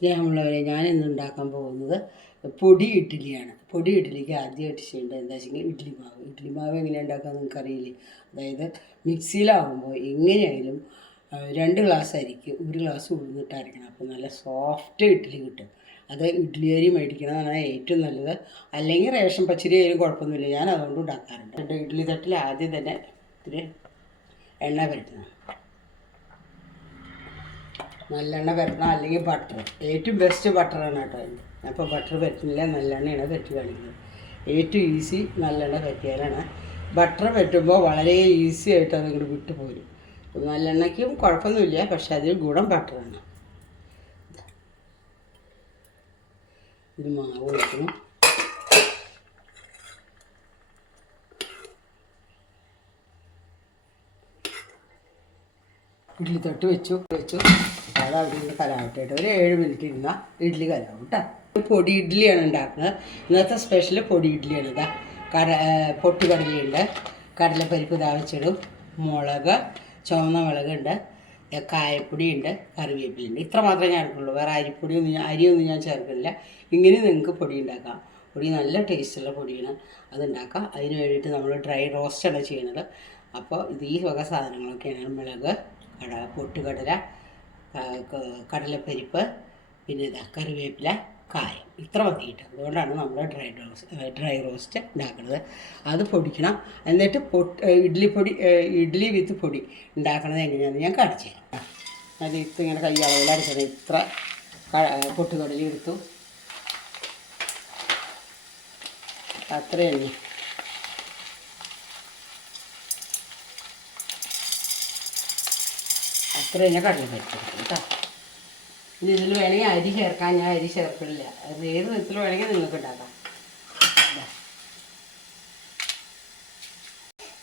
സ്നേഹമുള്ളവരെ ഞാൻ ഇന്ന് ഉണ്ടാക്കാൻ പോകുന്നത് പൊടി ഇഡ്ഡലിയാണ്. പൊടി ഇഡ്ഡലിക്ക് ആദ്യമായിട്ട് ചെയ്യേണ്ടത് എന്താ വെച്ചെങ്കിൽ ഇഡ്ഡലി മാവ്. ഇഡ്ഡലി മാവ് എങ്ങനെ ഉണ്ടാക്കാൻ നിങ്ങൾക്ക് അറിയില്ലേ അതായത് മിക്സിയിലാവുമ്പോൾ എങ്ങനെയായാലും രണ്ട് ഗ്ലാസ് അരിക്ക് ഒരു ഗ്ലാസ് ഉഴുന്നിട്ട് അരക്കണം അപ്പോൾ നല്ല സോഫ്റ്റ് ഇഡ്ഡലി കിട്ടും. അത് ഇഡ്ഡലി അരി മേടിക്കണതാണ് ഏറ്റവും നല്ലത്. അല്ലെങ്കിൽ റേഷൻ പച്ചരി ആയാലും കുഴപ്പമൊന്നുമില്ല. ഞാൻ അതുകൊണ്ട് ഉണ്ടാക്കാറുണ്ട്. ഇഡ്ഡലി തട്ടിൽ ആദ്യം തന്നെ ഇത്തിരി എണ്ണ പരട്ടണം നല്ലെണ്ണ വരണം അല്ലെങ്കിൽ ബട്ടർ ഏറ്റവും ബെസ്റ്റ് ബട്ടറാണ് കേട്ടോ അപ്പോൾ ബട്ടർ പറ്റുന്നില്ല നല്ലെണ്ണയാണ് പറ്റി കാണിക്കുന്നത്. ഏറ്റവും ഈസി നല്ലെണ്ണ പറ്റിയാലാണ്. ബട്ടർ പറ്റുമ്പോൾ വളരെ ഈസി ആയിട്ട് അതിങ്ങോട്ട് വിട്ടു പോരും. നല്ലെണ്ണയ്ക്കും കുഴപ്പമൊന്നുമില്ല പക്ഷെ അതിൽ ഗുണം ബട്ടറാണ് ഇത് മാവ് ഒഴിക്കണം ഇഡ്ഡലി തൊട്ട് വെച്ചു വെച്ചു. അത് അവിടെ കലാവട്ടെ ഒരു ഏഴ് മിനിറ്റ് ഇരുന്ന ഇഡ്ഡലി കലാവും പൊടി ഇഡ്ഡലിയാണ് ഉണ്ടാക്കുന്നത്. ഇന്നത്തെ സ്പെഷ്യൽ പൊടി ഇഡ്ഡലിയാണ് ഇതാ പൊട്ടി കടലയുണ്ട് കടലപ്പരിപ്പ് താവച്ചിടും മുളക് ചുവന്ന മുളകുണ്ട്. കായപ്പൊടിയുണ്ട്. കറിവേപ്പിലുണ്ട് ഇത്ര മാത്രമേ ഞാൻ എടുക്കുള്ളൂ. വേറെ അരിപ്പൊടിയൊന്നും ഞാൻ അരിയൊന്നും ഞാൻ ചേർക്കില്ല ഇങ്ങനെ നിങ്ങൾക്ക് പൊടി ഉണ്ടാക്കാം. പൊടി നല്ല ടേസ്റ്റുള്ള പൊടിയാണ്. അത് ഉണ്ടാക്കാം. അതിന് വേണ്ടിയിട്ട് നമ്മൾ ഡ്രൈ റോസ്റ്റാണ് ചെയ്യുന്നത്. അപ്പോൾ ഇത് ഈ വക സാധനങ്ങളൊക്കെയാണ് മുളക് കട പൊട്ടുകടല കടലപ്പരിപ്പ് പിന്നെ ഇതാ കറിവേപ്പില കായം. ഇത്ര മതി കിട്ടും. അതുകൊണ്ടാണ് നമ്മൾ ഡ്രൈ റോസ്റ്റ് ഡ്രൈ റോസ്റ്റ് ഉണ്ടാക്കുന്നത് അത് പൊടിക്കണം. എന്നിട്ട് പൊട്ട് ഇഡ്ഡലി പൊടി ഇഡ്ഡലി വിത്ത് പൊടി ഉണ്ടാക്കുന്നത് എങ്ങനെയാണെന്ന് ഞാൻ കാണിച്ചു തരാം. അത് ഇത്ര ഇങ്ങനെ കൈ അളവിലടിച്ചത് ഇത്ര പൊട്ടുകടലി എടുത്തു. അത്ര എണ്ണ അത്ര തന്നെ കടല പറ്റും കേട്ടോ ഇനി ഇതിൽ വേണമെങ്കിൽ അരി ചേർക്കാൻ ഞാൻ അരി ചേർക്കില്ല. അത് ഏത് വിധത്തിൽ വേണമെങ്കിൽ നിങ്ങൾക്ക് ഉണ്ടാക്കാം.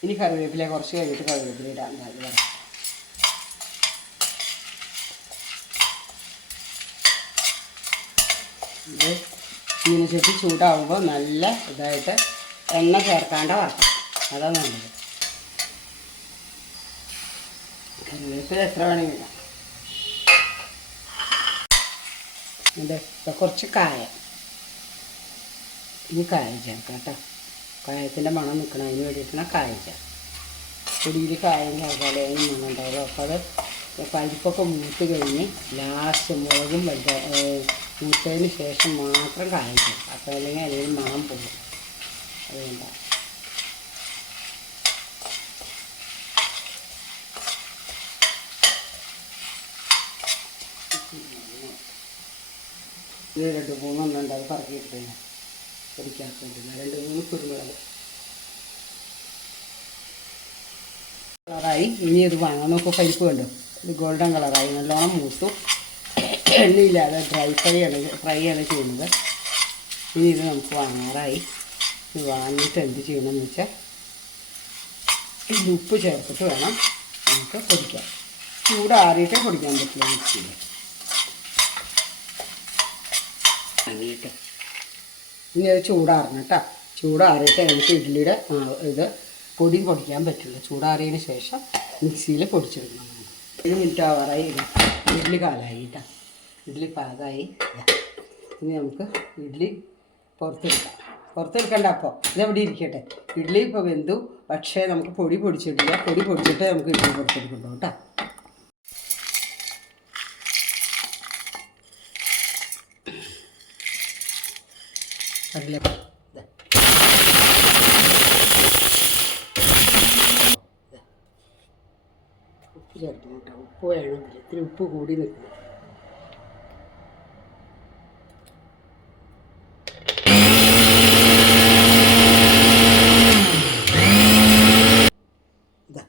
ഇനി കറിവേപ്പില കുറച്ച് കഴിഞ്ഞിട്ട് കറിവേപ്പില ഇടാം. വരാം. ഇത് ഇങ്ങനെ ചുറ്റി ചൂടാവുമ്പോൾ നല്ല ഇതായിട്ട് എണ്ണ ചേർക്കാണ്ട വറക്കാം. അതാണ് നല്ലത്. കറിവേപ്പില എത്ര വേണമെങ്കിൽ ഇടാം. ഇത് കുറച്ച് കായ. ഇനി കായം ചേർക്കാം കേട്ടോ. കായത്തിന്റെ മണം നിൽക്കണം അതിന് വേണ്ടിയിട്ടാണ് കായം ചേർക്കാം പൊടിയിൽ കായം ചേർക്കാതെ അതിന് മണം ഉണ്ടാവുള്ളൂ. അപ്പോൾ അത് പരിപ്പൊക്കെ മൂത്ത് കഴിഞ്ഞ് ലാസ്റ്റ് മുളകും വലുത മൂത്തതിന് ശേഷം മാത്രം കായം ചേർക്കാം അപ്പോൾ അല്ലെങ്കിൽ അതിന് മണം പോകും. അതുകൊണ്ടാണ് ഇത് രണ്ട് മൂന്നെണ്ണം ഉണ്ട് അത് പറക്കിയിട്ടില്ല പൊടിക്കാത്തില്ല രണ്ട് മൂന്ന് കുരുമുളക്. കളറായി. ഇനി ഇത് വാങ്ങാൻ നോക്കുക പരിപ്പ് കണ്ടു? ഇത് ഗോൾഡൻ കളറായി നല്ലോണം മൂത്തു. എണ്ണയില്ലാതെ ഡ്രൈ ഫ്രൈ ആണ് ഫ്രൈ ആണ് ചെയ്യുന്നത്. ഇനി ഇത് നമുക്ക് വാങ്ങാറായി. ഇത് വാങ്ങിയിട്ട് എന്ത് ചെയ്യണമെന്ന് വെച്ചാൽ ഇതിൽ ഉപ്പ് ചേർത്തിട്ട് വേണം നമുക്ക് പൊടിക്കാം. ചൂടാറിയിട്ടേ പൊടിക്കാൻ പറ്റില്ല മിക്സിയിൽ. വാങ്ങിയിട്ട് ഇനി അത് ചൂടാറണം കേട്ടോ. ചൂടാറിയിട്ട് എനിക്ക് ഇഡ്ഡലിയുടെ ഇത് പൊടി പൊടിക്കാൻ പറ്റില്ല. ചൂടാറിയതിന് ശേഷം മിക്സിയിൽ പൊടിച്ചെടുക്കണം നമുക്ക്. ഏഴ് മിനിറ്റ് ആവാറായി ഇഡ്ഡലി കാലായി കേട്ടോ. ഇഡ്ഡലി പാകമായി. ഇനി നമുക്ക് ഇഡ്ഡലി പുറത്തെടുക്കാം. പുറത്തെടുക്കണ്ട അപ്പോൾ ഇതെവിടെ ഇരിക്കട്ടെ? ഇഡ്ഡലി ഇപ്പോൾ വെന്തു. പക്ഷേ നമുക്ക് പൊടി പൊടിച്ചിട്ടില്ല. പൊടി പൊടിച്ചിട്ട് നമുക്ക് ഇഡ്ഡലി പുറത്തെടുക്കണ്ടോ കേട്ടോ? ഇതാ. ഉപ്പ് കേട്ടോ. ഉപ്പ് വേണമെങ്കിൽ. ഇത്തിരി ഉപ്പ് കൂടി നിൽക്കണം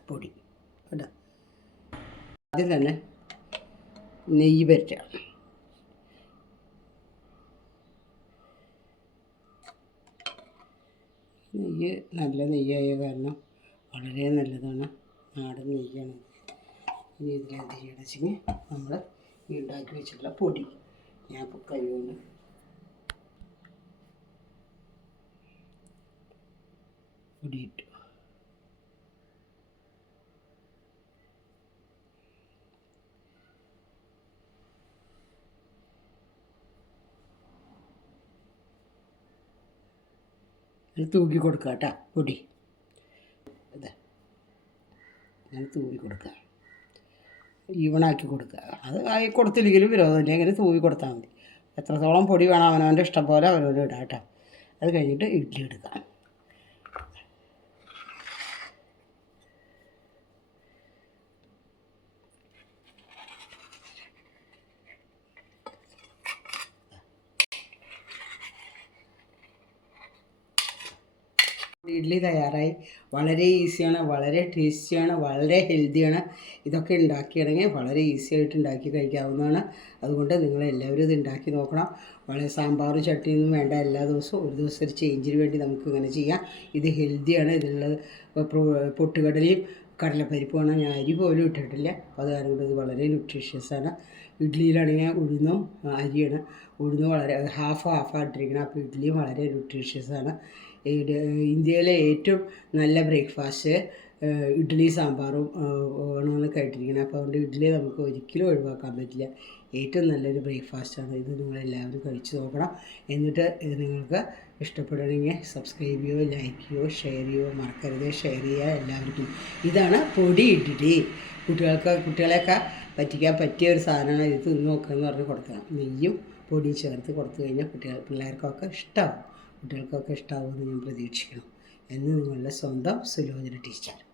പൊടി. കേട്ടോ ആദ്യം തന്നെ നെയ്യ് പറ്റുക നെയ്യ് നല്ല നെയ്യായ കാരണം വളരെ നല്ലതാണ് നാടൻ നെയ്യാണ്. ഇനി ഇതിലെന്ത് ചെയ്യണം വെച്ചെങ്കിൽ നമ്മൾ ഈ ഉണ്ടാക്കി വെച്ചിട്ടുള്ള പൊടി. ഞാൻ ഇപ്പോൾ കൈ കൊണ്ട് പൊടിയിട്ടു. അത് തൂക്കി കൊടുക്കുക കേട്ടോ പൊടി. ഇത് അങ്ങനെ തൂക്കി കൊടുക്കുക. ഈവണാക്കി കൊടുക്കുക. അത് ആയി കൊടുത്തില്ലെങ്കിലും വിരോധമില്ല. ഇങ്ങനെ തൂവി കൊടുത്താൽ മതി. എത്രത്തോളം പൊടി വേണം അവനവന്റെ ഇഷ്ടം പോലെ അവനവന്റെ ഇടാം കേട്ടോ. അത് കഴിഞ്ഞിട്ട് ഇഡ്ഡലി എടുക്കാം. ഇഡ്ഡലി തയ്യാറായി. വളരെ ഈസിയാണ് വളരെ ടേസ്റ്റിയാണ് വളരെ ഹെൽത്തിയാണ് ഇതൊക്കെ ഉണ്ടാക്കിയാണെങ്കിൽ വളരെ ഈസി ആയിട്ട് ഉണ്ടാക്കി കഴിക്കാവുന്നതാണ്. അതുകൊണ്ട് നിങ്ങൾ എല്ലാവരും ഇത് ഉണ്ടാക്കി നോക്കണം. വളരെ സാമ്പാറും ചട്ടിയൊന്നും വേണ്ട എല്ലാ ദിവസവും ഒരു ദിവസം ഒരു ചേഞ്ചിന് വേണ്ടി നമുക്ക് ഇങ്ങനെ ചെയ്യാം. ഇത് ഹെൽത്തിയാണ് ഇതിലുള്ള പൊട്ടുകടലയും കടലപ്പരിപ്പുമാണ് ഞാൻ അരി പോലും ഇട്ടിട്ടില്ല. അത് കാരണം ഇത് വളരെ ന്യൂട്രീഷ്യസ് ആണ്. ഇഡ്ഡലിയിലാണെങ്കിൽ ഉഴുന്നും അരിയാണ്. ഉഴുന്ന് വളരെ ഹാഫ് ഹാഫ് ആയിട്ടിരിക്കണം. അപ്പോൾ ഇഡ്ഡലിയും വളരെ ന്യൂട്രീഷ്യസ് ആണ്. ഇത് ഇന്ത്യയിലെ ഏറ്റവും നല്ല ബ്രേക്ക്ഫാസ്റ്റ് ഇഡ്ഡലി സാമ്പാറും ആണെന്ന് കേട്ടിരിക്കുന്നത് അപ്പോൾ അതുകൊണ്ട് ഇഡ്ഡലി നമുക്ക് ഒരിക്കലും ഒഴിവാക്കാൻ പറ്റില്ല. ഏറ്റവും നല്ലൊരു ബ്രേക്ക്ഫാസ്റ്റാണ് ഇത്. നിങ്ങളെല്ലാവരും കഴിച്ചു നോക്കണം. എന്നിട്ട് നിങ്ങൾക്ക് ഇഷ്ടപ്പെടണമെങ്കിൽ സബ്സ്ക്രൈബ് ചെയ്യുകയോ ലൈക്ക് ചെയ്യുകയോ ഷെയർ ചെയ്യുകയോ മറക്കരുത്. ഷെയർ ചെയ്യുക എല്ലാവർക്കും. ഇതാണ് പൊടി ഇഡ്ഡലി. കുട്ടികൾക്ക് കുട്ടികളെയൊക്കെ പറ്റിക്കാൻ പറ്റിയ ഒരു സാധനമാണ് ഇത്. തിന്ന് നോക്കുകയെന്ന് പറഞ്ഞ് കൊടുക്കണം. നെയ്യും പൊടിയും ചേർത്ത് കൊടുത്തു കഴിഞ്ഞാൽ കുട്ടികൾ പിള്ളേർക്കൊക്കെ ഇഷ്ടമാവും കുട്ടികൾക്കൊക്കെ ഇഷ്ടമാവുമെന്ന് ഞാൻ പ്രതീക്ഷിക്കണം എന്ന് നിങ്ങളുടെ സ്വന്തം സുലോചന ടീച്ചർ.